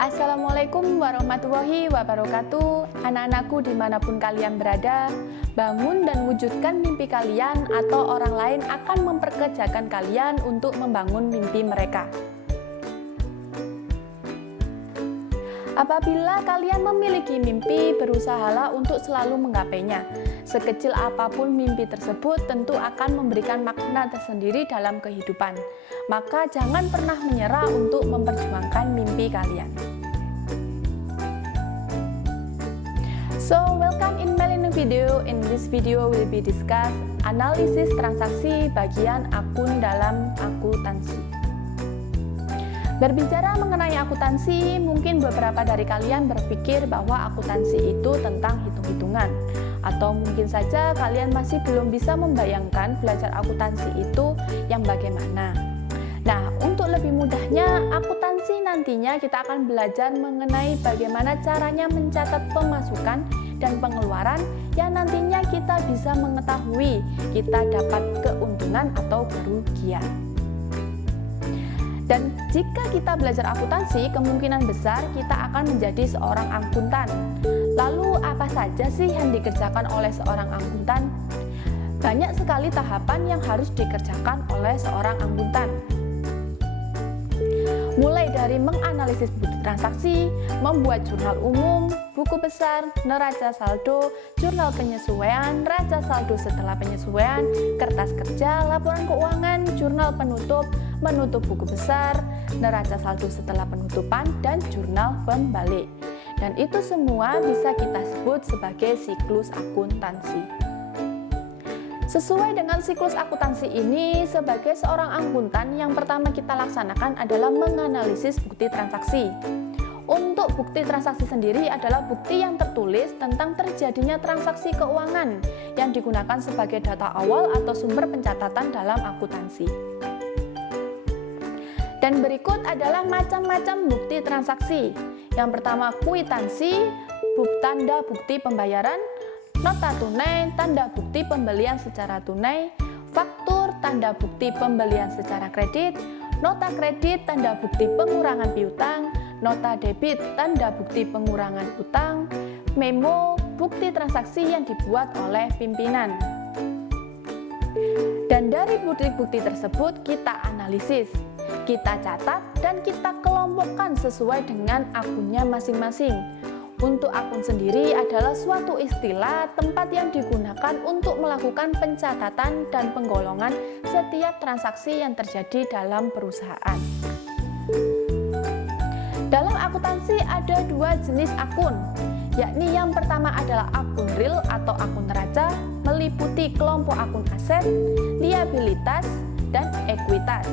Assalamualaikum warahmatullahi wabarakatuh. Anak-anakku dimanapun kalian berada, bangun dan wujudkan mimpi kalian atau orang lain akan memperkerjakan kalian untuk membangun mimpi mereka. Apabila kalian memiliki mimpi, berusahalah untuk selalu menggapainya. Sekecil apapun mimpi tersebut tentu akan memberikan makna tersendiri dalam kehidupan. Maka jangan pernah menyerah untuk memperjuangkan mimpi kalian. So, welcome in my new video. In this video will be discuss analisis transaksi bagian akun dalam akuntansi. Berbicara mengenai akuntansi, mungkin beberapa dari kalian berpikir bahwa akuntansi itu tentang hitung-hitungan. Atau mungkin saja kalian masih belum bisa membayangkan belajar akuntansi itu yang bagaimana. Nah, untuk lebih mudahnya, akuntansi nantinya kita akan belajar mengenai bagaimana caranya mencatat pemasukan dan pengeluaran yang nantinya kita bisa mengetahui kita dapat keuntungan atau kerugian. Dan jika kita belajar akuntansi, kemungkinan besar kita akan menjadi seorang akuntan. Lalu apa saja sih yang dikerjakan oleh seorang akuntan? Banyak sekali tahapan yang harus dikerjakan oleh seorang akuntan. Mulai dari menganalisis bukti transaksi, membuat jurnal umum, buku besar, neraca saldo, jurnal penyesuaian, neraca saldo setelah penyesuaian, kertas kerja, laporan keuangan, jurnal penutup, menutup buku besar, neraca saldo setelah penutupan, dan jurnal pembalik. Dan itu semua bisa kita sebut sebagai siklus akuntansi. Sesuai dengan siklus akuntansi ini, sebagai seorang akuntan yang pertama kita laksanakan adalah menganalisis bukti transaksi. Untuk bukti transaksi sendiri adalah bukti yang tertulis tentang terjadinya transaksi keuangan yang digunakan sebagai data awal atau sumber pencatatan dalam akuntansi. Dan berikut adalah macam-macam bukti transaksi. Yang pertama, kwitansi, tanda bukti pembayaran, nota tunai, tanda bukti pembelian secara tunai, faktur, tanda bukti pembelian secara kredit, nota kredit, tanda bukti pengurangan piutang, nota debit, tanda bukti pengurangan utang, memo, bukti transaksi yang dibuat oleh pimpinan. Dan dari bukti-bukti tersebut kita analisis, kita catat, dan kita kelompokkan sesuai dengan akunnya masing-masing. Untuk akun sendiri adalah suatu istilah tempat yang digunakan untuk melakukan pencatatan dan penggolongan setiap transaksi yang terjadi dalam perusahaan. Dalam akuntansi ada dua jenis akun, yakni yang pertama adalah akun real atau akun neraca, meliputi kelompok akun aset, liabilitas, dan ekuitas.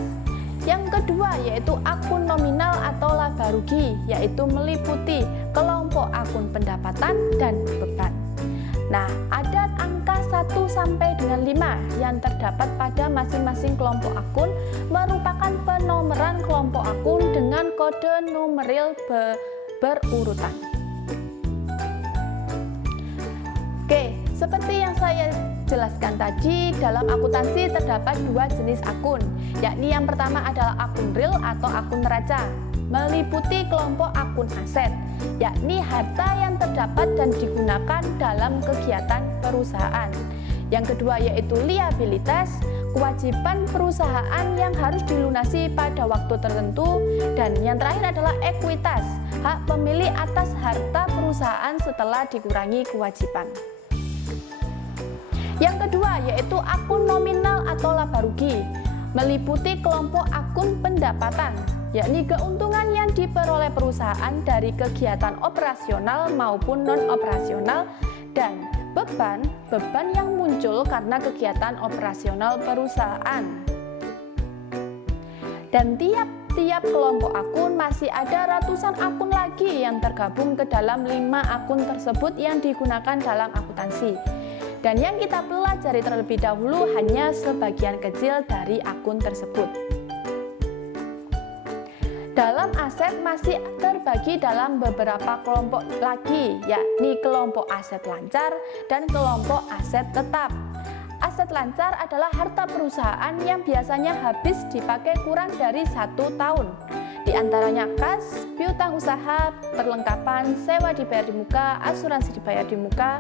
Yang kedua yaitu akun nominal atau laba rugi, yaitu meliputi kelompok akun pendapatan dan beban. Nah, ada angka 1 sampai dengan 5 yang terdapat pada masing-masing kelompok akun merupakan penomoran kelompok akun dengan kode numeral berurutan. Oke, seperti yang saya jelaskan tadi, dalam akuntansi terdapat dua jenis akun, yakni yang pertama adalah akun real atau akun neraca, meliputi kelompok akun aset, yakni harta yang terdapat dan digunakan dalam kegiatan perusahaan. Yang kedua yaitu liabilitas, kewajiban perusahaan yang harus dilunasi pada waktu tertentu. Dan yang terakhir adalah ekuitas, hak pemilik atas harta perusahaan setelah dikurangi kewajiban. Yang kedua yaitu akun nominal atau laba rugi, meliputi kelompok akun pendapatan, yakni keuntungan yang diperoleh perusahaan dari kegiatan operasional maupun non-operasional, dan beban yang muncul karena kegiatan operasional perusahaan. Dan tiap kelompok akun masih ada ratusan akun lagi yang tergabung ke dalam 5 akun tersebut yang digunakan dalam akuntansi. Dan yang kita pelajari terlebih dahulu hanya sebagian kecil dari akun tersebut. Dalam aset masih terbagi dalam beberapa kelompok lagi, yakni kelompok aset lancar dan kelompok aset tetap. Aset lancar adalah harta perusahaan yang biasanya habis dipakai kurang dari 1 tahun. Di antaranya kas, piutang usaha, perlengkapan, sewa dibayar di muka, asuransi dibayar di muka,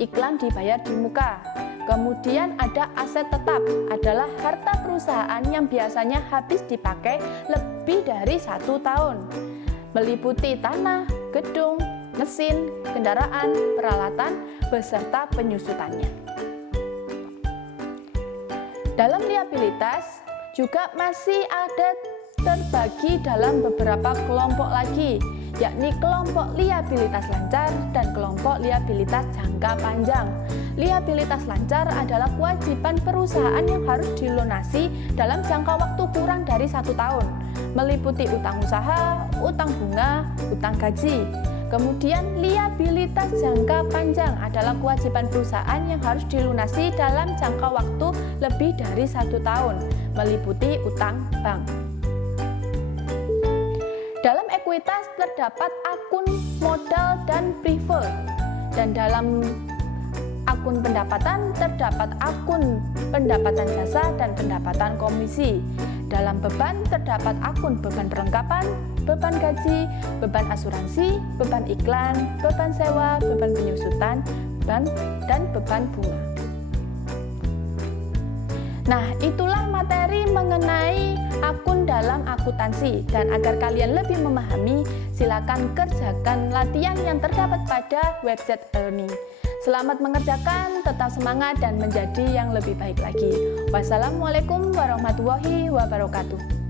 iklan dibayar di muka. Kemudian ada aset tetap, adalah harta perusahaan yang biasanya habis dipakai lebih dari 1 tahun, meliputi tanah, gedung, mesin, kendaraan, peralatan, beserta penyusutannya. Dalam liabilitas juga masih ada terbagi dalam beberapa kelompok lagi, yakni kelompok liabilitas lancar dan kelompok liabilitas jangka panjang. Liabilitas lancar adalah kewajiban perusahaan yang harus dilunasi dalam jangka waktu kurang dari 1 tahun, meliputi utang usaha, utang bunga, utang gaji. Kemudian liabilitas jangka panjang adalah kewajiban perusahaan yang harus dilunasi dalam jangka waktu lebih dari 1 tahun, meliputi utang bank. Dalam ekuitas terdapat akun modal dan preferred, dan dalam akun pendapatan terdapat akun pendapatan jasa dan pendapatan komisi. Dalam beban terdapat akun beban perlengkapan, beban gaji, beban asuransi, beban iklan, beban sewa, beban penyusutan, dan beban bunga. Nah, itulah materi mengenai akun dalam akuntansi, dan agar kalian lebih memahami, silakan kerjakan latihan yang terdapat pada website e-learning. Selamat mengerjakan, tetap semangat dan menjadi yang lebih baik lagi. Wassalamualaikum warahmatullahi wabarakatuh.